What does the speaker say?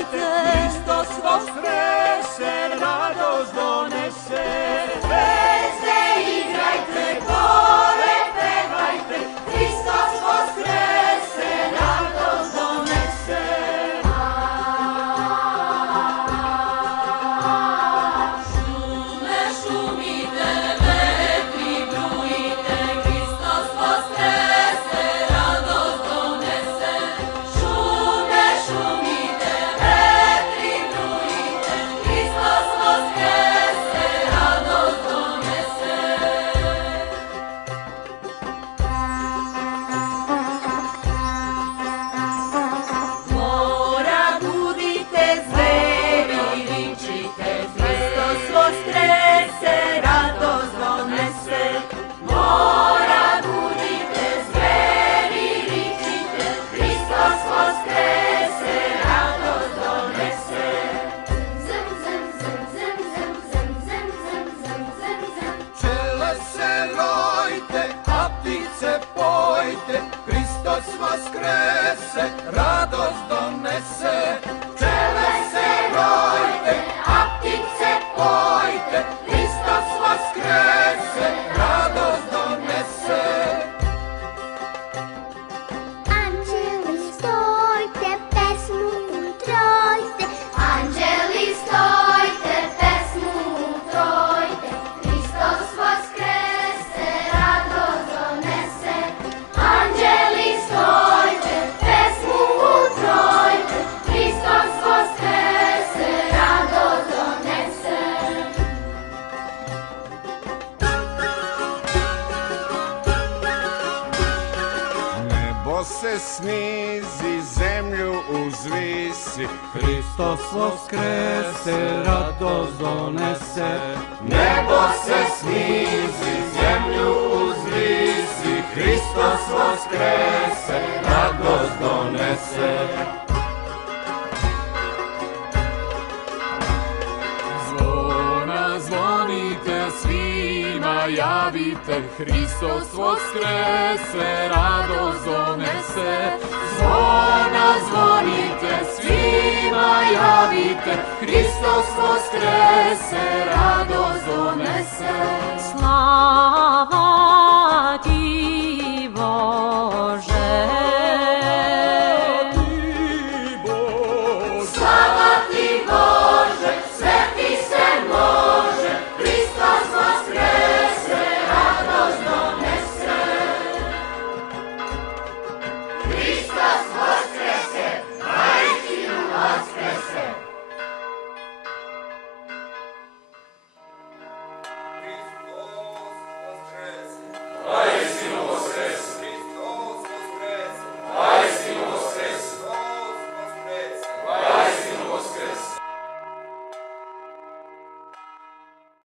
igrajte, Hristos voskrese, radost donese. Zvezde igrajte, gore pevajte, Hristos voskrese, radost donese. Šume šumite, vetri brujite, Hristos voskrese, radost donese. Šume šumite, vetri brujite, Hristos voskrese, radost donese. Mora budite, zveri vičite, Hristos voskrese, radost donese. Mora budite, zveri vičite, Hristos voskrese, radost donese. Zem, zem, zem, zem, zem, zem, zem, zem, zem, zem, zem. Pčele se rojte, a ptice pojte, Hristos vaskrese, radost donese. Pčele se rojte, a ptice pojte, Hristos vaskrese, radost donese. Anđeli stojte, pesmu utrojte, Anđeli stojte, pesmu utrojte, Hristos voskrese, radost donese. Anđeli stojte, pesmu utrojte, Hristos voskrese, radost donese. Nebo se snizi, zemlju uzvisi, Hristos voskrese, radost donese. nebo se snizi, zemlju uzvisi, Hristos vaskrese, radost donese. Zvona zvonite, svima javite, Hristos voskrese, radost donese. Zvona zvonite, svima javite, Hristos voskrese, radost